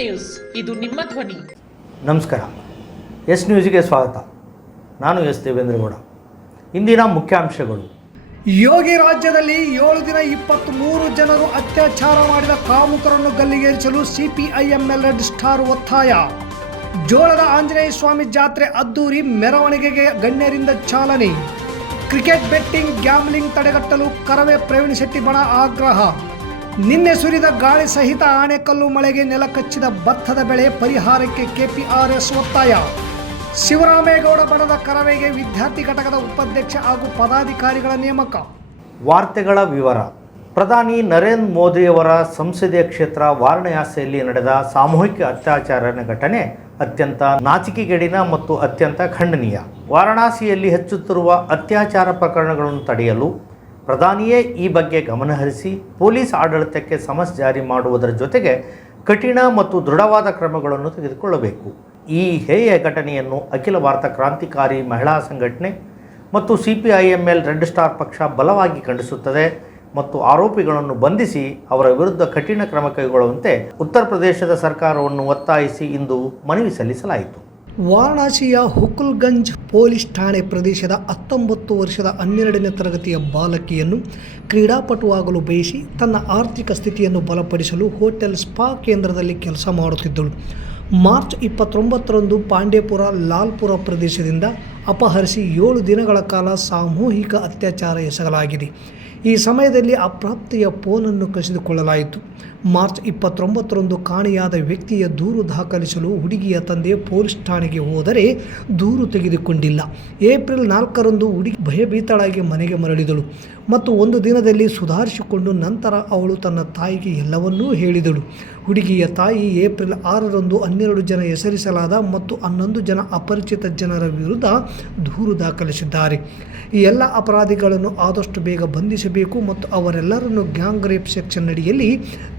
News, ಇದು ನಿಮ್ಮ ಧ್ವನಿ. ನಮಸ್ಕಾರ. ಎಸ್ ನ್ಯೂಸ್ಗೆ ಸ್ವಾಗತ. ನಾನು ಎಸ್ ದೇವೇಂದ್ರಗೌಡ. ಇಂದಿನ ಮುಖ್ಯಾಂಶಗಳು. ಯೋಗಿ ರಾಜ್ಯದಲ್ಲಿ 7 ದಿನ 23 ಜನರು ಅತ್ಯಾಚಾರ ಮಾಡಿದ ಕಾಮುಕರನ್ನು ಗಲ್ಲಿಗೇರಿಸಲು ಸಿಪಿಐಎಂಎಲ್ ರೆಡ್ ಸ್ಟಾರ್ ಒತ್ತಾಯ. ಜೋಳದ ಆಂಜನೇಯ ಸ್ವಾಮಿ ಜಾತ್ರೆ ಅದ್ದೂರಿ ಮೆರವಣಿಗೆಗೆ ಗಣ್ಯರಿಂದ ಚಾಲನೆ. ಕ್ರಿಕೆಟ್ ಬೆಟ್ಟಿಂಗ್ ಗ್ಯಾಮ್ಲಿಂಗ್ ತಡೆಗಟ್ಟಲು ಕರವೇ ಪ್ರವೀಣ್ ಶೆಟ್ಟಿ ಬಣ ಆಗ್ರಹ. ನಿನ್ನೆ ಸುರಿದ ಗಾಳಿ ಸಹಿತ ಆಣೆಕಲ್ಲು ಮಳೆಗೆ ನೆಲಕಚ್ಚಿದ ಭತ್ತದ ಬೆಳೆ ಪರಿಹಾರಕ್ಕೆ ಕೆಪಿಆರ್ಎಸ್ ಒತ್ತಾಯ. ಶಿವರಾಮೇಗೌಡ ಬಣದ ಕರವೆಗೆ ವಿದ್ಯಾರ್ಥಿ ಘಟಕದ ಉಪಾಧ್ಯಕ್ಷ ಹಾಗೂ ಪದಾಧಿಕಾರಿಗಳ ನೇಮಕ. ವಾರ್ತೆಗಳ ವಿವರ. ಪ್ರಧಾನಿ ನರೇಂದ್ರ ಮೋದಿಯವರ ಸಂಸದೀಯ ಕ್ಷೇತ್ರ ವಾರಣಾಸಿಯಲ್ಲಿ ನಡೆದ ಸಾಮೂಹಿಕ ಅತ್ಯಾಚಾರ ಘಟನೆ ಅತ್ಯಂತ ನಾಚಿಕೆಗೇಡಿನ ಮತ್ತು ಅತ್ಯಂತ ಖಂಡನೀಯ. ವಾರಣಾಸಿಯಲ್ಲಿ ಹೆಚ್ಚುತ್ತಿರುವ ಅತ್ಯಾಚಾರ ಪ್ರಕರಣಗಳನ್ನು ತಡೆಯಲು ಪ್ರಧಾನಿಯೇ ಈ ಬಗ್ಗೆ ಗಮನಹರಿಸಿ ಪೊಲೀಸ್ ಆಡಳಿತಕ್ಕೆ ಸಮನ್ಸ್ ಜಾರಿ ಮಾಡುವುದರ ಜೊತೆಗೆ ಕಠಿಣ ಮತ್ತು ದೃಢವಾದ ಕ್ರಮಗಳನ್ನು ತೆಗೆದುಕೊಳ್ಳಬೇಕು. ಈ ಹೇಯ ಘಟನೆಯನ್ನು ಅಖಿಲ ಭಾರತ ಕ್ರಾಂತಿಕಾರಿ ಮಹಿಳಾ ಸಂಘಟನೆ ಮತ್ತು ಸಿಪಿಐಎಂಎಲ್ ರೆಡ್ ಸ್ಟಾರ್ ಪಕ್ಷ ಬಲವಾಗಿ ಖಂಡಿಸುತ್ತದೆ ಮತ್ತು ಆರೋಪಿಗಳನ್ನು ಬಂಧಿಸಿ ಅವರ ವಿರುದ್ಧ ಕಠಿಣ ಕ್ರಮ ಕೈಗೊಳ್ಳುವಂತೆ ಉತ್ತರ ಪ್ರದೇಶದ ಸರ್ಕಾರವನ್ನು ಒತ್ತಾಯಿಸಿ ಇಂದು ಮನವಿ ಸಲ್ಲಿಸಲಾಯಿತು. ವಾರಣಾಸಿಯ ಹುಕುಲ್ಗಂಜ್ ಪೊಲೀಸ್ ಠಾಣೆ ಪ್ರದೇಶದ 19 ವರ್ಷದ 12ನೇ ತರಗತಿಯ ಬಾಲಕಿಯನ್ನು ಕ್ರೀಡಾಪಟುವಾಗಲು ಬಯಸಿ ತನ್ನ ಆರ್ಥಿಕ ಸ್ಥಿತಿಯನ್ನು ಬಲಪಡಿಸಲು ಹೋಟೆಲ್ ಸ್ಪಾ ಕೇಂದ್ರದಲ್ಲಿ ಕೆಲಸ ಮಾಡುತ್ತಿದ್ದಳು. ಮಾರ್ಚ್ 29ರಂದು ಪಾಂಡೇಪುರ ಲಾಲ್ಪುರ ಪ್ರದೇಶದಿಂದ ಅಪಹರಿಸಿ 7 ದಿನಗಳ ಕಾಲ ಸಾಮೂಹಿಕ ಅತ್ಯಾಚಾರ ಎಸಗಲಾಗಿದೆ. ಈ ಸಮಯದಲ್ಲಿ ಅಪ್ರಾಪ್ತೆಯ ಫೋನನ್ನು ಕಸಿದುಕೊಳ್ಳಲಾಯಿತು. ಮಾರ್ಚ್ 29ರಂದು ಕಾಣೆಯಾದ ವ್ಯಕ್ತಿಯ ದೂರು ದಾಖಲಿಸಲು ಹುಡುಗಿಯ ತಂದೆ ಪೊಲೀಸ್ ಠಾಣೆಗೆ ಹೋದರೆ ದೂರು ತೆಗೆದುಕೊಂಡಿಲ್ಲ. ಏಪ್ರಿಲ್ 4ರಂದು ಹುಡುಗಿ ಭಯಭೀತಳಾಗಿ ಮನೆಗೆ ಮರಳಿದಳು ಮತ್ತು ಒಂದು ದಿನದಲ್ಲಿ ಸುಧಾರಿಸಿಕೊಂಡು ನಂತರ ಅವಳು ತನ್ನ ತಾಯಿಗೆ ಎಲ್ಲವನ್ನೂ ಹೇಳಿದಳು. ಹುಡುಗಿಯ ತಾಯಿ ಏಪ್ರಿಲ್ 6ರಂದು 12 ಜನ ಹೆಸರಿಸಲಾದ ಮತ್ತು 11 ಜನ ಅಪರಿಚಿತ ಜನರ ವಿರುದ್ಧ ದೂರು ದಾಖಲಿಸಿದ್ದಾರೆ. ಈ ಎಲ್ಲ ಅಪರಾಧಿಗಳನ್ನು ಆದಷ್ಟು ಬೇಗ ಬಂಧಿಸಬೇಕು ಮತ್ತು ಅವರೆಲ್ಲರನ್ನು ಗ್ಯಾಂಗ್ ರೇಪ್ ಸೆಕ್ಷನ್ ಅಡಿಯಲ್ಲಿ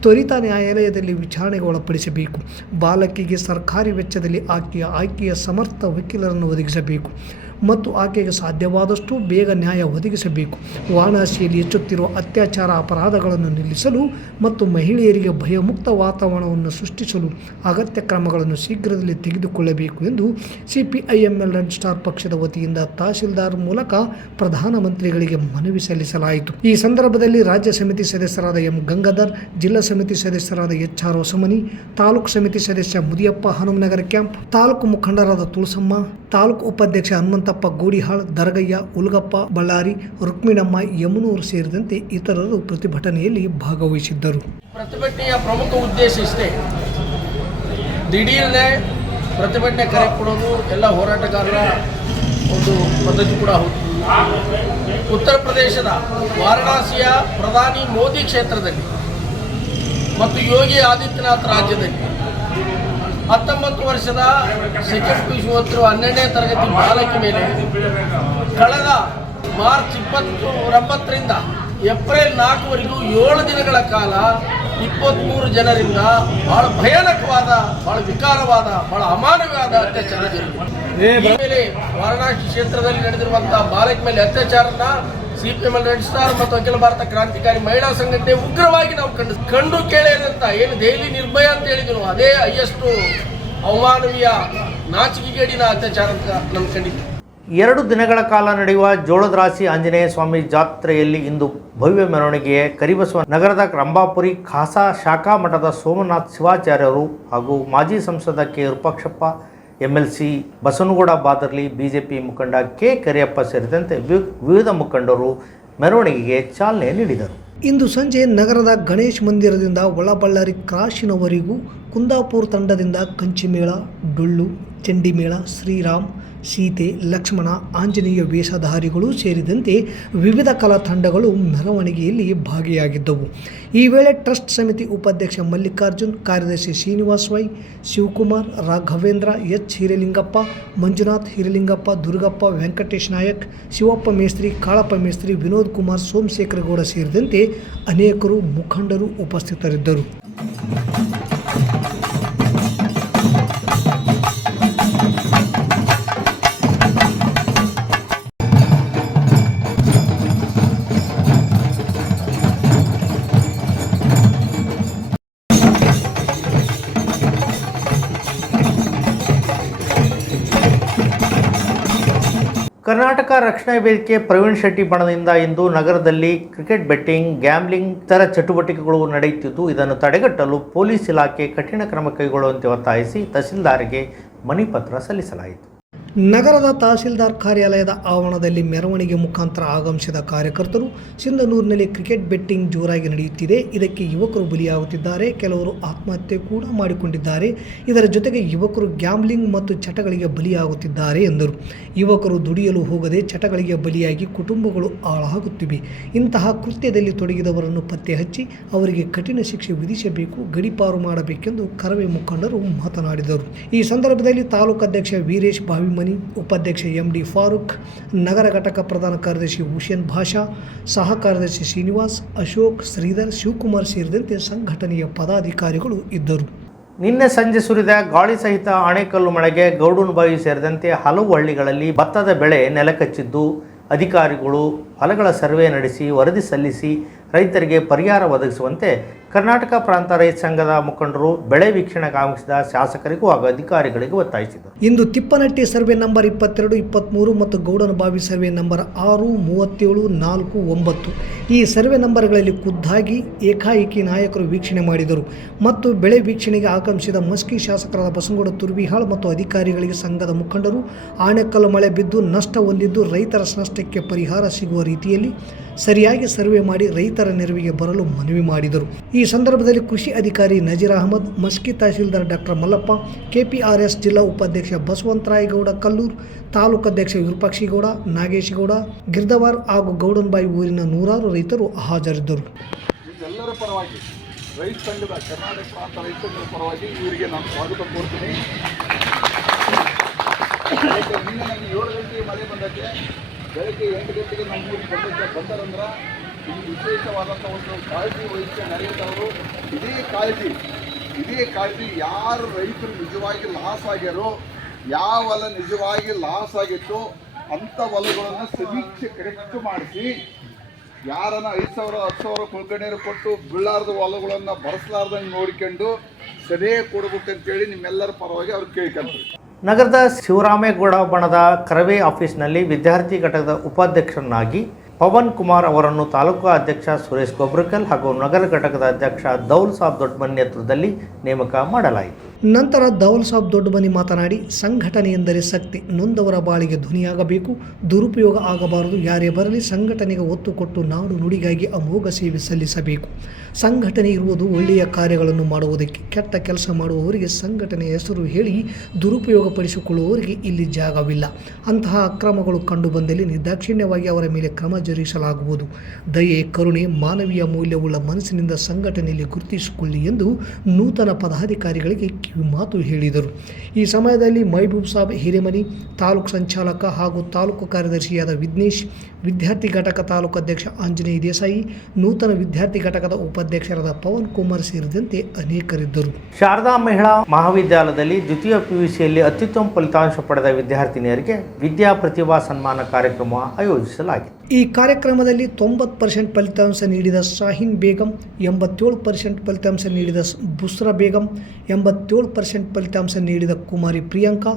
ತ್ವರಿತ ನ್ಯಾಯಾಲಯದಲ್ಲಿ ವಿಚಾರಣೆಗೆ ಒಳಪಡಿಸಬೇಕು. ಬಾಲಕಿಗೆ ಸರ್ಕಾರಿ ವೆಚ್ಚದಲ್ಲಿ ಆಕೆಯ ಸಮರ್ಥ ವಕೀಲರನ್ನು ಒದಗಿಸಬೇಕು ಮತ್ತು ಆಕೆಗೆ ಸಾಧ್ಯವಾದಷ್ಟು ಬೇಗ ನ್ಯಾಯ ಒದಗಿಸಬೇಕು. ವಾರಣಾಸಿಯಲ್ಲಿ ಹೆಚ್ಚುತ್ತಿರುವ ಅತ್ಯಾಚಾರ ಅಪರಾಧಗಳನ್ನು ನಿಲ್ಲಿಸಲು ಮತ್ತು ಮಹಿಳೆಯರಿಗೆ ಭಯಮುಕ್ತ ವಾತಾವರಣವನ್ನು ಸೃಷ್ಟಿಸಲು ಅಗತ್ಯ ಕ್ರಮಗಳನ್ನು ಶೀಘ್ರದಲ್ಲಿ ತೆಗೆದುಕೊಳ್ಳಬೇಕು ಎಂದು ಸಿಪಿಐಎಂಎಲ್ ರೆಡ್ ಸ್ಟಾರ್ ಪಕ್ಷದ ವತಿಯಿಂದ ತಹಶೀಲ್ದಾರ್ ಮೂಲಕ ಪ್ರಧಾನಮಂತ್ರಿಗಳಿಗೆ ಮನವಿ ಸಲ್ಲಿಸಲಾಯಿತು. ಈ ಸಂದರ್ಭದಲ್ಲಿ ರಾಜ್ಯ ಸಮಿತಿ ಸದಸ್ಯರಾದ ಎಂ ಗಂಗಾಧರ್, ಜಿಲ್ಲಾ ಸಮಿತಿ ಸದಸ್ಯರಾದ HR ಹೊಸಮನಿ, ತಾಲೂಕು ಸಮಿತಿ ಸದಸ್ಯ ಮುದಿಯಪ್ಪ ಹನುಮನಗರ ಕ್ಯಾಂಪ್, ತಾಲೂಕು ಮುಖಂಡರಾದ ತುಳಸಮ್ಮ, ತಾಲೂಕು ಉಪಾಧ್ಯಕ್ಷ ಹನುಮಂತಪ್ಪ ಗೋಡಿಹಾಳ್, ದರಗಯ್ಯ, ಉಲ್ಗಪ್ಪ ಬಳ್ಳಾರಿ, ರುಕ್ಮಿಣಮ್ಮ ಯಮನೂರು ಸೇರಿದಂತೆ ಇತರರು ಪ್ರತಿಭಟನೆಯಲ್ಲಿ ಭಾಗವಹಿಸಿದ್ದರು. ಪ್ರತಿಭಟನೆಯ ಪ್ರಮುಖ ಉದ್ದೇಶ ಇಷ್ಟೇ. ದಿಢೀರನೆ ಪ್ರತಿಭಟನೆ ಕರೆ ಕೊಡೋದು ಎಲ್ಲ ಹೋರಾಟಗಾರರ ಒಂದು ಪದ್ಧತಿ ಕೂಡ ಹೌದು. ಉತ್ತರ ಪ್ರದೇಶದ ವಾರಣಾಸಿಯ ಪ್ರಧಾನಿ ಮೋದಿ ಕ್ಷೇತ್ರದಲ್ಲಿ ಮತ್ತು ಯೋಗಿ ಆದಿತ್ಯನಾಥ್ ರಾಜ್ಯದಲ್ಲಿ 19 ವರ್ಷದ ಸೆಕೆಂಡ್ PUC ಓದುತ್ತಿರುವ 12ನೇ ತರಗತಿ ಬಾಲಕಿ ಮೇಲೆ ಕಳೆದ ಮಾರ್ಚ್ 29ರಿಂದ ಏಪ್ರಿಲ್ 4ವರೆಗೂ 7 ದಿನಗಳ ಕಾಲ 23 ಜನರಿಂದ ಬಹಳ ಭಯಾನಕವಾದ, ಬಹಳ ವಿಕಾರವಾದ, ಬಹಳ ಅಮಾನವೀಯವಾದ ಅತ್ಯಾಚಾರ ಜರುಗಿದೆ. ಈ ಮೇಲೆ ವಾರಣಾಸಿ ಕ್ಷೇತ್ರದಲ್ಲಿ ನಡೆದಿರುವಂತಹ ಬಾಲಕಿ ಮೇಲೆ ಅತ್ಯಾಚಾರನ ಸಿಪಿಎಂಎಲ್ ರೆಡ್ ಸ್ಟಾರ್ ಮತ್ತು ಅಖಿಲ ಭಾರತ ಕ್ರಾಂತಿಕಾರಿ ಮಹಿಳಾ ಸಂಘಟನೆ ಉಗ್ರವಾಗಿ ನಾವು ಕಂಡು ಕೇಳಿದಂತ ಏನು ದೆಹಲಿ ನಿರ್ಭಯ ಅಂತ ಹೇಳಿದ್ರು, ಅದೇ ಹೈಯೆಸ್ಟ್ ಅವಮಾನವೀಯ ನಾಚಿಕೆಗೇಡಿನ ಅತ್ಯಾಚಾರ ಅಂತ ನಮ್ಗೆ ಕಂಡಿದ್ದು. 2 ದಿನಗಳ ಕಾಲ ನಡೆಯುವ ಜೋಳದರಾಶಿ ಆಂಜನೇಯ ಸ್ವಾಮಿ ಜಾತ್ರೆಯಲ್ಲಿ ಇಂದು ಭವ್ಯ ಮೆರವಣಿಗೆ ಕರಿಬಸವ ನಗರದ ರಂಭಾಪುರಿ ಖಾಸಾ ಶಾಖಾ ಮಠದ ಸೋಮನಾಥ್ ಶಿವಾಚಾರ್ಯರು ಹಾಗೂ ಮಾಜಿ ಸಂಸದ K Virupakshappa, MLC Basavanagouda Badarli, BJP ಮುಖಂಡ ಕೆ ಕರಿಯಪ್ಪ ಸೇರಿದಂತೆ ವಿವಿಧ ಮುಖಂಡರು ಮೆರವಣಿಗೆಗೆ ಚಾಲನೆ ನೀಡಿದರು. ಇಂದು ಸಂಜೆ ನಗರದ ಗಣೇಶ್ ಮಂದಿರದಿಂದ ಒಳಬಳ್ಳಾರಿ ಕ್ರಾಶಿನವರೆಗೂ ಕುಂದಾಪುರ ತಂಡದಿಂದ ಕಂಚಿಮೇಳ, ಡೊಳ್ಳು, ಚಂಡಿಮೇಳ, ಶ್ರೀರಾಮ್, ಸೀತೆ, ಲಕ್ಷ್ಮಣ, ಆಂಜನೇಯ ವೇಷಧಾರಿಗಳು ಸೇರಿದಂತೆ ವಿವಿಧ ಕಲಾ ತಂಡಗಳು ಮೆರವಣಿಗೆಯಲ್ಲಿ ಭಾಗಿಯಾಗಿದ್ದವು. ಈ ವೇಳೆ ಟ್ರಸ್ಟ್ ಸಮಿತಿ ಉಪಾಧ್ಯಕ್ಷ ಮಲ್ಲಿಕಾರ್ಜುನ್, ಕಾರ್ಯದರ್ಶಿ ಶ್ರೀನಿವಾಸ್ ವೈ, ಶಿವಕುಮಾರ್, ರಾಘವೇಂದ್ರ, H ಹಿರಲಿಂಗಪ್ಪ, ಮಂಜುನಾಥ್ ಹಿರಲಿಂಗಪ್ಪ, ದುರ್ಗಪ್ಪ, ವೆಂಕಟೇಶ್ ನಾಯಕ್, ಶಿವಪ್ಪ ಮೇಸ್ತ್ರಿ, ಕಾಳಪ್ಪ ಮೇಸ್ತ್ರಿ, ವಿನೋದ್ ಕುಮಾರ್, ಸೋಮಶೇಖರಗೌಡ ಸೇರಿದಂತೆ ಅನೇಕರು ಮುಖಂಡರು ಉಪಸ್ಥಿತರಿದ್ದರು. ಕರ್ನಾಟಕ ರಕ್ಷಣಾ ವೇದಿಕೆ ಪ್ರವೀಣ್ ಶೆಟ್ಟಿ ಬಣದಿಂದ ಇಂದು ನಗರದಲ್ಲಿ ಕ್ರಿಕೆಟ್ ಬೆಟ್ಟಿಂಗ್, ಗ್ಯಾಮ್ಲಿಂಗ್ ಇತರ ಚಟುವಟಿಕೆಗಳು ನಡೆಯುತ್ತಿದ್ದು, ಇದನ್ನು ತಡೆಗಟ್ಟಲು ಪೊಲೀಸ್ ಇಲಾಖೆ ಕಠಿಣ ಕ್ರಮ ಕೈಗೊಳ್ಳುವಂತೆ ಒತ್ತಾಯಿಸಿ ತಹಸೀಲ್ದಾರ್ಗೆ ಮನವಿ ಪತ್ರ ಸಲ್ಲಿಸಲಾಯಿತು. ನಗರದ ತಹಸೀಲ್ದಾರ್ ಕಾರ್ಯಾಲಯದ ಆವರಣದಲ್ಲಿ ಮೆರವಣಿಗೆ ಮುಖಾಂತರ ಆಗಮಿಸಿದ ಕಾರ್ಯಕರ್ತರು ಸಿಂಧನೂರಿನಲ್ಲಿ ಕ್ರಿಕೆಟ್ ಬೆಟ್ಟಿಂಗ್ ಜೋರಾಗಿ ನಡೆಯುತ್ತಿದೆ, ಇದಕ್ಕೆ ಯುವಕರು ಬಲಿಯಾಗುತ್ತಿದ್ದಾರೆ, ಕೆಲವರು ಆತ್ಮಹತ್ಯೆ ಕೂಡ ಮಾಡಿಕೊಂಡಿದ್ದಾರೆ, ಇದರ ಜೊತೆಗೆ ಯುವಕರು ಗ್ಯಾಮ್ಲಿಂಗ್ ಮತ್ತು ಚಟಗಳಿಗೆ ಬಲಿಯಾಗುತ್ತಿದ್ದಾರೆ ಎಂದರು. ಯುವಕರು ದುಡಿಯಲು ಹೋಗದೆ ಚಟಗಳಿಗೆ ಬಲಿಯಾಗಿ ಕುಟುಂಬಗಳು ಹಾಳಾಗುತ್ತಿವೆ. ಇಂತಹ ಕೃತ್ಯದಲ್ಲಿ ತೊಡಗಿದವರನ್ನು ಪತ್ತೆ ಹಚ್ಚಿ ಅವರಿಗೆ ಕಠಿಣ ಶಿಕ್ಷೆ ವಿಧಿಸಬೇಕು, ಗಡೀಪಾರು ಮಾಡಬೇಕೆಂದು ಕರವೇ ಮುಖಂಡರು ಮಾತನಾಡಿದರು. ಈ ಸಂದರ್ಭದಲ್ಲಿ ತಾಲೂಕು ಅಧ್ಯಕ್ಷ ವೀರೇಶ್ ಬಾವಿಮನಿ, ಉಪಾಧ್ಯಕ್ಷ MD ಫಾರೂಕ್, ನಗರ ಘಟಕ ಪ್ರಧಾನ ಕಾರ್ಯದರ್ಶಿ ಹುಸೇನ್ ಭಾಷಾ, ಸಹ ಕಾರ್ಯದರ್ಶಿ ಶ್ರೀನಿವಾಸ್, ಅಶೋಕ್, ಶ್ರೀಧರ್, ಶಿವಕುಮಾರ್ ಸೇರಿದಂತೆ ಸಂಘಟನೆಯ ಪದಾಧಿಕಾರಿಗಳು ಇದ್ದರು. ನಿನ್ನೆ ಸಂಜೆ ಸುರಿದ ಗಾಳಿ ಸಹಿತ ಆಣೆಕಲ್ಲು ಮಳೆಗೆ ಗೌಡನಬಾವಿ ಸೇರಿದಂತೆ ಹಲವು ಹಳ್ಳಿಗಳಲ್ಲಿ ಭತ್ತದ ಬೆಳೆ ನೆಲಕಚ್ಚಿದ್ದು, ಅಧಿಕಾರಿಗಳು ಹೊಲಗಳ ಸರ್ವೆ ನಡೆಸಿ ವರದಿ ಸಲ್ಲಿಸಿ ರೈತರಿಗೆ ಪರಿಹಾರ ಒದಗಿಸುವಂತೆ ಕರ್ನಾಟಕ ಪ್ರಾಂತ ರೈತ ಸಂಘದ ಮುಖಂಡರು ಬೆಳೆ ವೀಕ್ಷಣೆಗೆ ಆಗಮಿಸಿದ ಶಾಸಕರಿಗೂ ಹಾಗೂ ಅಧಿಕಾರಿಗಳಿಗೂ ಒತ್ತಾಯಿಸಿದರು. ಇಂದು ತಿಪ್ಪನಟ್ಟಿ ಸರ್ವೆ ನಂಬರ್ 22, 23 ಮತ್ತು ಗೌಡನಬಾವಿ ಸರ್ವೆ ನಂಬರ್ 6, 37, 4, 9 ಈ ಸರ್ವೆ ನಂಬರ್ಗಳಲ್ಲಿ ಖುದ್ದಾಗಿ ಏಕಾಏಕಿ ನಾಯಕರು ವೀಕ್ಷಣೆ ಮಾಡಿದರು ಮತ್ತು ಬೆಳೆ ವೀಕ್ಷಣೆಗೆ ಆಗಮಿಸಿದ ಮಸ್ಕಿ ಶಾಸಕರಾದ ಬಸನಗೌಡ ತುರ್ವಿಹಾಳ್ ಮತ್ತು ಅಧಿಕಾರಿಗಳಿಗೆ ಸಂಘದ ಮುಖಂಡರು ಆಣೆಕಲ್ಲು ಮಳೆ ಬಿದ್ದು ನಷ್ಟ ಹೊಂದಿದ್ದು ರೈತರ ನಷ್ಟಕ್ಕೆ ಪರಿಹಾರ ಸಿಗುವ ರೀತಿಯಲ್ಲಿ ಸರಿಯಾಗಿ ಸರ್ವೆ ಮಾಡಿ ರೈತರ ನೆರವಿಗೆ ಬರಲು ಮನವಿ ಮಾಡಿದರು. ಈ ಸಂದರ್ಭದಲ್ಲಿ ಕೃಷಿ ಅಧಿಕಾರಿ ನಜೀರ್ ಅಹಮದ್, ಮಸ್ಕಿ ತಹಸೀಲ್ದಾರ್ ಡಾಕ್ಟರ್ ಮಲ್ಲಪ್ಪ, KPRS ಜಿಲ್ಲಾ ಉಪಾಧ್ಯಕ್ಷ ಬಸವಂತರಾಯಗೌಡ ಕಲ್ಲೂರ್, ತಾಲೂಕು ಅಧ್ಯಕ್ಷ ವಿರೂಪಾಕ್ಷಿಗೌಡ, ನಾಗೇಶಗೌಡ, ಗಿರ್ದವಾರ್ ಹಾಗೂ ಗೌಡನಬಾಯಿ ಊರಿನ ನೂರಾರು ರೈತರು ಹಾಜರಿದ್ದರು. ಎಲ್ಲರ ಪರವಾಗಿ ರೈತ ಸಂಘದ ಕರ್ನಾಟಕ ಪ್ರಾಂತ ರೈತ ಸಂಘದ ಪರವಾಗಿ ಇವರಿಗೆ ನಾನು ಸ್ವಾಗತ ಕೋರ್ತೀನಿ. ನಿನ್ನೆ ನಮಗೆ 7 ಗಂಟೆಗೆ ಮಳೆ ಬಂದಕ್ಕೆ ಬೆಳಗ್ಗೆ 8 ಗಂಟೆಗೆ ನಮ್ಮ ಊರಿಗೆ ಬಂದರಂದ್ರೆ ಇಲ್ಲಿ ವಿಶೇಷವಾದಂಥ ಒಂದು ಕಾಳಜಿ ವಹಿಸಿ ನಡೆಯುತ್ತವರು. ಇದೇ ಕಾಳಜಿ ಯಾರು ರೈತರು ನಿಜವಾಗಿ ಲಾಸ್ ಆಗ್ಯಾರೋ, ಯಾವ ಹೊಲ ನಿಜವಾಗಿ ಲಾಸ್ ಆಗಿತ್ತು ಅಂಥ ಹೊಲಗಳನ್ನು ಸಮೀಕ್ಷೆ ಕರೆಕ್ಟ್ ಮಾಡಿಸಿ ಯಾರನ್ನ 5,000 10,000 ಕುಳ್ಕಣ್ಣೀರು ಕೊಟ್ಟು ಬೀಳಾರ್ದ ಹೊಲಗಳನ್ನು ಬರೆಸಲಾರ್ದಂಗೆ ನೋಡ್ಕೊಂಡು ಸರಿಯಾಗಿ ಕೊಡ್ಬೇಕಂತೇಳಿ ನಿಮ್ಮೆಲ್ಲರ ಪರವಾಗಿ ಅವ್ರು ಕೇಳ್ಕೊಂತೀವಿ. ನಗರದ ಶಿವರಾಮೇಗೌಡ ಬಣದ ಕರವೇ ಆಫೀಸ್ನಲ್ಲಿ ವಿದ್ಯಾರ್ಥಿ ಘಟಕದ ಉಪಾಧ್ಯಕ್ಷರನ್ನಾಗಿ ಪವನ್ ಕುಮಾರ್ ಅವರನ್ನು ತಾಲೂಕು ಅಧ್ಯಕ್ಷ ಸುರೇಶ್ ಗೊಬ್ರಕಲ್ ಹಾಗೂ ನಗರ ಘಟಕದ ಅಧ್ಯಕ್ಷ ದೌಲ್ ಸಾಬ್ ದೊಡ್ಡಮನಿ ನೇತೃತ್ವದಲ್ಲಿ ನೇಮಕ ಮಾಡಲಾಯಿತು. ನಂತರ ದೌಲ್ ಸಾಬ್ ದೊಡ್ಡಮನಿ ಮಾತನಾಡಿ, ಸಂಘಟನೆ ಎಂದರೆ ಶಕ್ತಿ, ನೊಂದವರ ಬಾಳಿಗೆ ಧ್ವನಿಯಾಗಬೇಕು, ದುರುಪಯೋಗ ಆಗಬಾರದು, ಯಾರೇ ಬರಲಿ ಸಂಘಟನೆಗೆ ಒತ್ತು ಕೊಟ್ಟು ನಾಡು ನುಡಿಗಾಗಿ ಅಮೋಘ ಸೇವೆ ಸಲ್ಲಿಸಬೇಕು. ಸಂಘಟನೆ ಇರುವುದು ಒಳ್ಳೆಯ ಕಾರ್ಯಗಳನ್ನು ಮಾಡುವುದಕ್ಕೆ, ಕೆಟ್ಟ ಕೆಲಸ ಮಾಡುವವರಿಗೆ ಸಂಘಟನೆಯ ಹೆಸರು ಹೇಳಿ ದುರುಪಯೋಗಪಡಿಸಿಕೊಳ್ಳುವವರಿಗೆ ಇಲ್ಲಿ ಜಾಗವಿಲ್ಲ. ಅಂತಹ ಅಕ್ರಮಗಳು ಕಂಡುಬಂದಲ್ಲಿ ನಿರ್ದಾಕ್ಷಿಣ್ಯವಾಗಿ ಅವರ ಮೇಲೆ ಕ್ರಮ ಜರುಗಿಸಲಾಗುವುದು. ದಯೆ, ಕರುಣೆ, ಮಾನವೀಯ ಮೌಲ್ಯವುಳ್ಳ ಮನಸ್ಸಿನಿಂದ ಸಂಘಟನೆಯಲ್ಲಿ ಗುರುತಿಸಿಕೊಳ್ಳಿ ಎಂದು ನೂತನ ಪದಾಧಿಕಾರಿಗಳಿಗೆ ಕಿವಿಮಾತು ಹೇಳಿದರು. ಈ ಸಮಯದಲ್ಲಿ ಮೈಬೂಬ್ ಸಾಬ್ ಹಿರೇಮನಿ, ತಾಲೂಕು ಸಂಚಾಲಕ ಹಾಗೂ ತಾಲೂಕು ಕಾರ್ಯದರ್ಶಿಯಾದ ವಿಘ್ನೇಶ್, ವಿದ್ಯಾರ್ಥಿ ಘಟಕ ತಾಲೂಕು ಅಧ್ಯಕ್ಷ ಆಂಜನೇಯ ದೇಸಾಯಿ, ನೂತನ ವಿದ್ಯಾರ್ಥಿ ಘಟಕದ ಉಪಾಧ್ಯಕ್ಷರಾದ ಪವನ್ ಕುಮಾರ್ ಸೇರಿದಂತೆ ಅನೇಕರಿದ್ದರು. ಶಾರದಾ ಮಹಿಳಾ ಮಹಾವಿದ್ಯಾಲಯದಲ್ಲಿ ದ್ವಿತೀಯ PUCಯಲ್ಲಿ ಅತ್ಯುತ್ತಮ ಫಲಿತಾಂಶ ಪಡೆದ ವಿದ್ಯಾರ್ಥಿನಿಯರಿಗೆ ವಿದ್ಯಾ ಪ್ರತಿಭಾ ಸನ್ಮಾನ ಕಾರ್ಯಕ್ರಮ ಆಯೋಜಿಸಲಾಗಿದೆ. ಈ ಕಾರ್ಯಕ್ರಮದಲ್ಲಿ 90% ಫಲಿತಾಂಶ ನೀಡಿದ ಶಾಹೀನ್ ಬೇಗಂ, 87% ಫಲಿತಾಂಶ ನೀಡಿದ ಬುಸ್ರಾ ಬೇಗಂ, 87% ಫಲಿತಾಂಶ ನೀಡಿದ ಕುಮಾರಿ ಪ್ರಿಯಾಂಕಾ,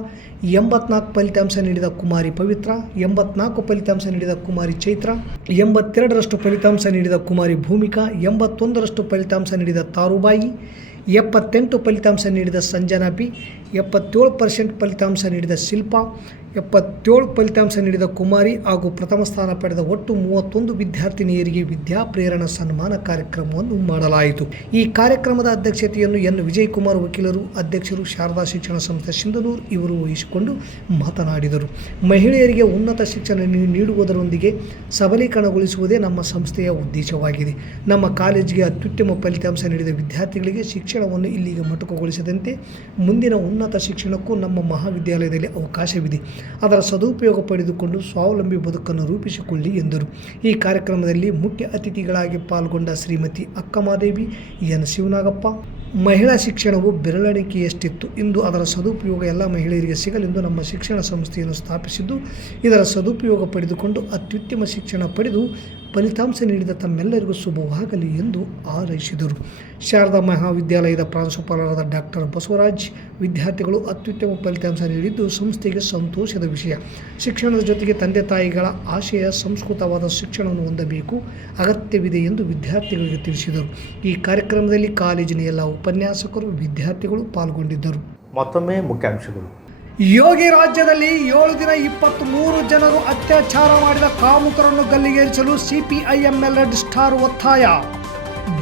84 ಫಲಿತಾಂಶ ನೀಡಿದ ಕುಮಾರಿ ಪವಿತ್ರ, 84 ಫಲಿತಾಂಶ ನೀಡಿದ ಕುಮಾರಿ ಚೈತ್ರ, 82ರಷ್ಟು ಫಲಿತಾಂಶ ನೀಡಿದ ಕುಮಾರಿ ಭೂಮಿಕಾ, 81ರಷ್ಟು ಫಲಿತಾಂಶ ನೀಡಿದ ತಾರುಬಾಯಿ, 78 ಫಲಿತಾಂಶ ನೀಡಿದ ಸಂಜನಾ ಬಿ, 77% ಫಲಿತಾಂಶ ನೀಡಿದ ಶಿಲ್ಪಾ, 77 ಫಲಿತಾಂಶ ನೀಡಿದ ಕುಮಾರಿ ಹಾಗೂ ಪ್ರಥಮ ಸ್ಥಾನ ಪಡೆದ ಒಟ್ಟು 31 ವಿದ್ಯಾರ್ಥಿನಿಯರಿಗೆ ವಿದ್ಯಾ ಪ್ರೇರಣಾ ಸನ್ಮಾನ ಕಾರ್ಯಕ್ರಮವನ್ನು ಮಾಡಲಾಯಿತು. ಈ ಕಾರ್ಯಕ್ರಮದ ಅಧ್ಯಕ್ಷತೆಯನ್ನು ಎನ್ ವಿಜಯಕುಮಾರ್ ವಕೀಲರು, ಅಧ್ಯಕ್ಷರು, ಶಾರದಾ ಶಿಕ್ಷಣ ಸಂಸ್ಥೆ ಸಿಂಧನೂರು ಇವರು ವಹಿಸಿಕೊಂಡು ಮಾತನಾಡಿದರು. ಮಹಿಳೆಯರಿಗೆ ಉನ್ನತ ಶಿಕ್ಷಣ ನೀಡುವುದರೊಂದಿಗೆ ಸಬಲೀಕರಣಗೊಳಿಸುವುದೇ ನಮ್ಮ ಸಂಸ್ಥೆಯ ಉದ್ದೇಶವಾಗಿದೆ. ನಮ್ಮ ಕಾಲೇಜಿಗೆ ಅತ್ಯುತ್ತಮ ಫಲಿತಾಂಶ ನೀಡಿದ ವಿದ್ಯಾರ್ಥಿಗಳಿಗೆ ಶಿಕ್ಷಣವನ್ನು ಇಲ್ಲಿಗೆ ಮೊಟಕುಗೊಳಿಸದಂತೆ ಮುಂದಿನ ಉನ್ನತ ಶಿಕ್ಷಣಕ್ಕೂ ನಮ್ಮ ಮಹಾವಿದ್ಯಾಲಯದಲ್ಲಿ ಅವಕಾಶವಿದೆ. ಅದರ ಸದುಪಯೋಗ ಪಡೆದುಕೊಂಡು ಸ್ವಾವಲಂಬಿ ಬದುಕನ್ನು ರೂಪಿಸಿಕೊಳ್ಳಿ ಎಂದರು. ಈ ಕಾರ್ಯಕ್ರಮದಲ್ಲಿ ಮುಖ್ಯ ಅತಿಥಿಗಳಾಗಿ ಪಾಲ್ಗೊಂಡ ಶ್ರೀಮತಿ ಅಕ್ಕಮಾದೇವಿ, ಎನ್ ಶಿವನಾಗಪ್ಪ, ಮಹಿಳಾ ಶಿಕ್ಷಣವು ಬೆರಳೆಣಿಕೆಯಷ್ಟಿತ್ತು. ಇಂದು ಅದರ ಸದುಪಯೋಗ ಎಲ್ಲ ಮಹಿಳೆಯರಿಗೆ ಸಿಗಲೆಂದು ನಮ್ಮ ಶಿಕ್ಷಣ ಸಂಸ್ಥೆಯನ್ನು ಸ್ಥಾಪಿಸಿದ್ದು, ಇದರ ಸದುಪಯೋಗ ಪಡೆದುಕೊಂಡು ಅತ್ಯುತ್ತಮ ಶಿಕ್ಷಣ ಪಡೆದು ಫಲಿತಾಂಶ ನೀಡಿದ ತಮ್ಮೆಲ್ಲರಿಗೂ ಶುಭವಾಗಲಿ ಎಂದು ಹಾರೈಸಿದರು. ಶಾರದಾ ಮಹಾವಿದ್ಯಾಲಯದ ಪ್ರಾಂಶುಪಾಲರಾದ ಡಾಕ್ಟರ್ ಬಸವರಾಜ್, ವಿದ್ಯಾರ್ಥಿಗಳು ಅತ್ಯುತ್ತಮ ಫಲಿತಾಂಶ ನೀಡಿದ್ದು ಸಂಸ್ಥೆಗೆ ಸಂತೋಷದ ವಿಷಯ. ಶಿಕ್ಷಣದ ಜೊತೆಗೆ ತಂದೆ ತಾಯಿಗಳ ಆಶಯ ಸಂಸ್ಕೃತವಾದ ಶಿಕ್ಷಣವನ್ನು ಹೊಂದಬೇಕು ಅಗತ್ಯವಿದೆ ಎಂದು ವಿದ್ಯಾರ್ಥಿಗಳಿಗೆ ತಿಳಿಸಿದರು. ಈ ಕಾರ್ಯಕ್ರಮದಲ್ಲಿ ಕಾಲೇಜಿನ ಎಲ್ಲ ಉಪನ್ಯಾಸಕರು, ವಿದ್ಯಾರ್ಥಿಗಳು ಪಾಲ್ಗೊಂಡಿದ್ದರು. ಮತ್ತೊಮ್ಮೆ ಮುಖ್ಯಾಂಶಗಳು. ಯೋಗಿ ರಾಜ್ಯದಲ್ಲಿ 7 ದಿನ 23 ಜನರು ಅತ್ಯಾಚಾರ ಮಾಡಿದ ಕಾಮುಕರನ್ನು ಗಲ್ಲಿಗೇರಿಸಲು ಸಿಪಿಐಎಂಎಲ್ ರೆಡ್ ಸ್ಟಾರ್ ಒತ್ತಾಯ.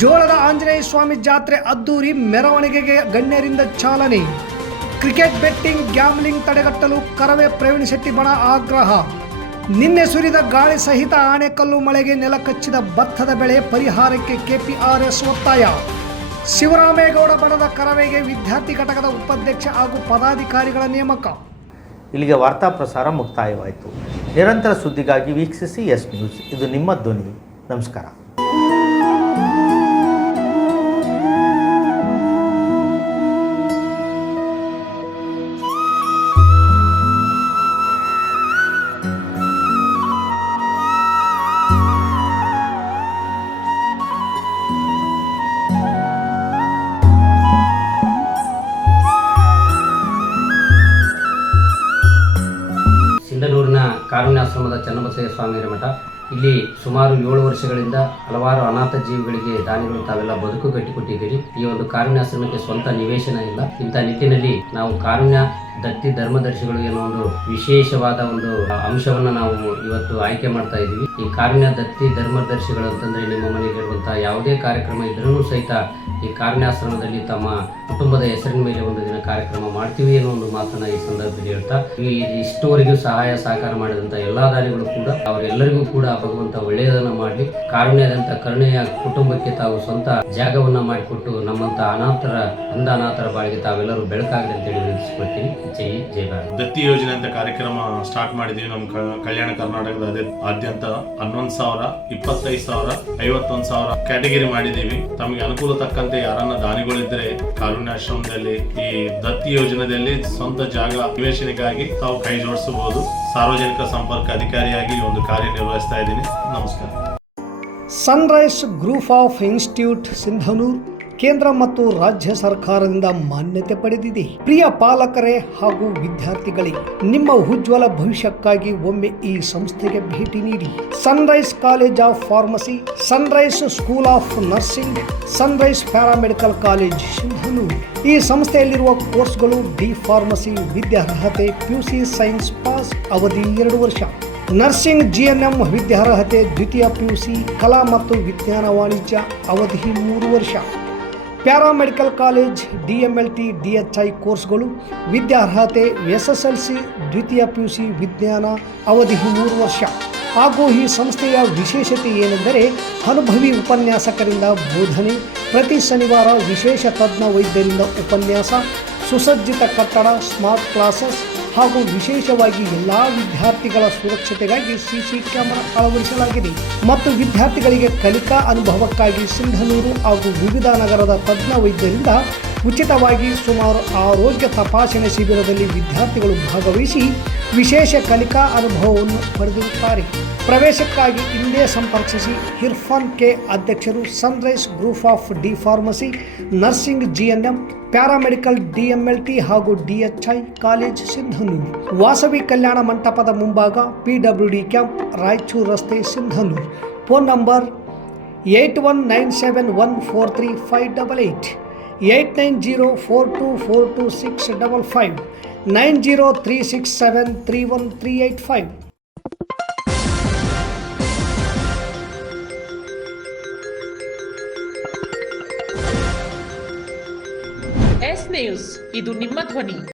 ಜೋಳದ ಆಂಜನೇಯ ಸ್ವಾಮಿ ಜಾತ್ರೆ ಅದ್ದೂರಿ ಮೆರವಣಿಗೆಗೆ ಗಣ್ಯರಿಂದ ಚಾಲನೆ. ಕ್ರಿಕೆಟ್ ಬೆಟ್ಟಿಂಗ್, ಗ್ಯಾಮ್ಲಿಂಗ್ ತಡೆಗಟ್ಟಲು ಕರವೇ ಪ್ರವೀಣ್ ಶೆಟ್ಟಿ ಬಣ ಆಗ್ರಹ. ನಿನ್ನೆ ಸುರಿದ ಗಾಳಿ ಸಹಿತ ಆಣೆಕಲ್ಲು ಮಳೆಗೆ ನೆಲಕಚ್ಚಿದ ಭತ್ತದ ಬೆಳೆ ಪರಿಹಾರಕ್ಕೆ ಕೆಪಿಆರ್ಎಸ್ ಒತ್ತಾಯ. ಶಿವರಾಮೇಗೌಡ ಬಣದ ಕರವೆಗೆ ವಿದ್ಯಾರ್ಥಿ ಘಟಕದ ಉಪಾಧ್ಯಕ್ಷ ಹಾಗೂ ಪದಾಧಿಕಾರಿಗಳ ನೇಮಕ. ಇಲ್ಲಿಗೆ ವಾರ್ತಾ ಪ್ರಸಾರ ಮುಕ್ತಾಯವಾಯಿತು. ನಿರಂತರ ಸುದ್ದಿಗಾಗಿ ವೀಕ್ಷಿಸಿ ಎಸ್ ನ್ಯೂಸ್. ಇದು ನಿಮ್ಮ ಧ್ವನಿ. ನಮಸ್ಕಾರ. ಸಿಂಧನೂರಿನ ಕಾರುಣ್ಯಾಶ್ರಮದ ಚನ್ನಬಸಯ್ಯ ಸ್ವಾಮಿಯರ ಮಠ. ಇಲ್ಲಿ ಸುಮಾರು 7 ವರ್ಷಗಳಿಂದ ಹಲವಾರು ಅನಾಥ ಜೀವಿಗಳಿಗೆ ದಾನಿಗಳು ತಾವೆಲ್ಲ ಬದುಕು ಕಟ್ಟಿಕೊಟ್ಟಿದ್ದೀರಿ. ಈ ಒಂದು ಕಾರುಣ್ಯಾಶ್ರಮಕ್ಕೆ ಸ್ವಂತ ನಿವೇಶನ ಇಲ್ಲ. ಇಂಥ ನಿಟ್ಟಿನಲ್ಲಿ ನಾವು ಕಾರುಣ್ಯ ದತ್ತಿ ಧರ್ಮದರ್ಶಿಗಳು ಏನೋ ಒಂದು ವಿಶೇಷವಾದ ಒಂದು ಅಂಶವನ್ನ ನಾವು ಇವತ್ತು ಆಯ್ಕೆ ಮಾಡ್ತಾ ಇದ್ದೀವಿ. ಈ ಕಾರುಣ್ಯ ದತ್ತಿ ಧರ್ಮದರ್ಶಿಗಳು ಅಂತಂದ್ರೆ ನಿಮ್ಮ ಮನೆಯಲ್ಲಿರುವಂತಹ ಯಾವುದೇ ಕಾರ್ಯಕ್ರಮ ಇದ್ರೂ ಸಹಿತ ಈ ಕಾರುಣ್ಯಾಶ್ರಮದಲ್ಲಿ ತಮ್ಮ ಕುಟುಂಬದ ಹೆಸರಿನ ಮೇಲೆ ಒಂದು ದಿನ ಕಾರ್ಯಕ್ರಮ ಮಾಡ್ತೀವಿ ಅನ್ನೋ ಒಂದು ಮಾತನ್ನ ಈ ಸಂದರ್ಭದಲ್ಲಿ ಹೇಳ್ತಾ, ಇಷ್ಟುವರೆಗೂ ಸಹಾಯ ಸಹಕಾರ ಮಾಡಿದಂತ ಎಲ್ಲಾ ದಾನಿಗಳು ಕೂಡ ಅವರೆಲ್ಲರಿಗೂ ಕೂಡ ಭಗವಂತ ಒಳ್ಳೆಯದನ್ನ ಮಾಡಲಿ. ಕಾರುಣ್ಯದಂತ ಕರುಣೆಯ ಕುಟುಂಬಕ್ಕೆ ತಾವು ಸ್ವಂತ ಜಾಗವನ್ನ ಮಾಡಿಕೊಟ್ಟು ನಮ್ಮಂತ ಅನಾಥರ ಬಾಳಿಗೆ ತಾವೆಲ್ಲರೂ ಬೆಳಕಾಗಲಿ ಅಂತೇಳಿ ವಿನಂತಿಸಿಕೊಳ್ತೀನಿ. ಜೈ ಜೈ ಭಾರತ್. ದತ್ತಿ ಯೋಜನೆ ಅಂತ ಕಾರ್ಯಕ್ರಮ ಸ್ಟಾರ್ಟ್ ಮಾಡಿದೀವಿ. ನಮ್ಮ ಕಲ್ಯಾಣ ಕರ್ನಾಟಕದ ಆದ್ಯಂತ 11,000, 25,000, 51,000 ಕ್ಯಾಟಗರಿ ಮಾಡಿದೀವಿ. ತಮಗೆ ಅನುಕೂಲ ತಕ್ಕಂತೆ ಯಾರನ್ನ ದಾನಿಗಳಿದ್ರೆ ಕಾರುಣ್ಯಾಶ್ರಮದಲ್ಲಿ ಈ ದತ್ತಿ ಯೋಜನೆಯಲ್ಲಿ ಸ್ವಂತ ಜಾಗ ನಿವೇಶನಕ್ಕಾಗಿ ತಾವು ಕೈ ಜೋಡಿಸಬಹುದು. ಸಾರ್ವಜನಿಕ ಸಂಪರ್ಕ ಅಧಿಕಾರಿಯಾಗಿ ಒಂದು ಕಾರ್ಯನಿರ್ವಹಿಸ್ತಾ ಇದ್ದೀನಿ. ನಮಸ್ಕಾರ. Sunrise group of institute Sindhanur ಕೇಂದ್ರ ಮತ್ತು ರಾಜ್ಯ ಸರ್ಕಾರದಿಂದ ಮಾನ್ಯತೆ ಪಡೆದಿದೆ. ಪ್ರಿಯ ಪಾಲಕರೇ ಹಾಗೂ ವಿದ್ಯಾರ್ಥಿಗಳೇ, ನಿಮ್ಮ ಉಜ್ವಲ ಭವಿಷ್ಯಕ್ಕಾಗಿ ಒಮ್ಮೆ ಈ ಸಂಸ್ಥೆಗೆ ಭೇಟಿ ನೀಡಿ. Sunrise College of Pharmacy, Sunrise School of Nursing, Sunrise Paramedical College Sindhanur. ಈ ಸಂಸ್ಥೆಯಲ್ಲಿರುವ ಕೋರ್ಸ್ಗಳು: ಡಿ ಫಾರ್ಮಸಿ ವಿದ್ಯಾರ್ಹತೆ PUC ಸೈನ್ಸ್ ಪಾಸ್, ಅವಧಿ 2 ವರ್ಷ. ನರ್ಸಿಂಗ್ GNM ವಿದ್ಯಾರ್ಹತೆ ದ್ವಿತೀಯ PUC, ಕಲಾ ಮತ್ತು ವಿಜ್ಞಾನ ವಾಣಿಜ್ಯ, ಅವಧಿ 3 ವರ್ಷ. ಪ್ಯಾರಾಮೆಡಿಕಲ್ ಕಾಲೇಜ್ DMLT DHI ಕೋರ್ಸ್ಗಳು: ವಿದ್ಯಾರ್ಹತೆ SSLC ದ್ವಿತೀಯ PUC ವಿಜ್ಞಾನ, ಅವಧಿ 3 ವರ್ಷ. ಹಾಗೂ ಈ ಸಂಸ್ಥೆಯ ವಿಶೇಷತೆ ಏನೆಂದರೆ ಅನುಭವಿ ಉಪನ್ಯಾಸಕರಿಂದ ಬೋಧನೆ, ಪ್ರತಿ ಶನಿವಾರ ವಿಶೇಷ ತಜ್ಞ ವೈದ್ಯರಿಂದ ಉಪನ್ಯಾಸ, ಸುಸಜ್ಜಿತ ಕಟ್ಟಡ, ಸ್ಮಾರ್ಟ್ ಕ್ಲಾಸಸ್ ಹಾಗೂ ವಿಶೇಷವಾಗಿ ಎಲ್ಲ ವಿದ್ಯಾರ್ಥಿಗಳ ಸುರಕ್ಷತೆಗಾಗಿ CC ಕ್ಯಾಮೆರಾ ಅಳವಡಿಸಲಾಗಿದೆ. ಮತ್ತು ವಿದ್ಯಾರ್ಥಿಗಳಿಗೆ ಕಲಿಕಾ ಅನುಭವಕ್ಕಾಗಿ ಸಿಂಧನೂರು ಹಾಗೂ ವಿವಿಧ ನಗರದ ತಜ್ಞ ವೈದ್ಯರಿಂದ ಉಚಿತವಾಗಿ ಸುಮಾರು ಆರೋಗ್ಯ ತಪಾಸಣೆ ಶಿಬಿರದಲ್ಲಿ ವಿದ್ಯಾರ್ಥಿಗಳು ಭಾಗವಹಿಸಿ ವಿಶೇಷ ಕಲಿಕಾ ಅನುಭವವನ್ನು ಪಡೆದಿರುತ್ತಾರೆ. ಪ್ರವೇಶಕ್ಕಾಗಿ ಹಿಂದೆ ಸಂಪರ್ಕಿಸಿ. ಇರ್ಫಾನ್ K, ಅಧ್ಯಕ್ಷರು, sunrise group of D pharmacy, nursing GNM, paramedical DMLT ಹಾಗೂ DHI ಕಾಲೇಜ್ ಸಿಂಧನೂರು. ವಾಸವಿ ಕಲ್ಯಾಣ ಮಂಟಪದ ಮುಂಭಾಗ, PWD ಕ್ಯಾಂಪ್, ರಾಯಚೂರು ರಸ್ತೆ, Sindhanur. Phone number 8197143588, 8904242655, 9036731385. S news, ಇದು ನಿಮ್ಮ ಧ್ವನಿ.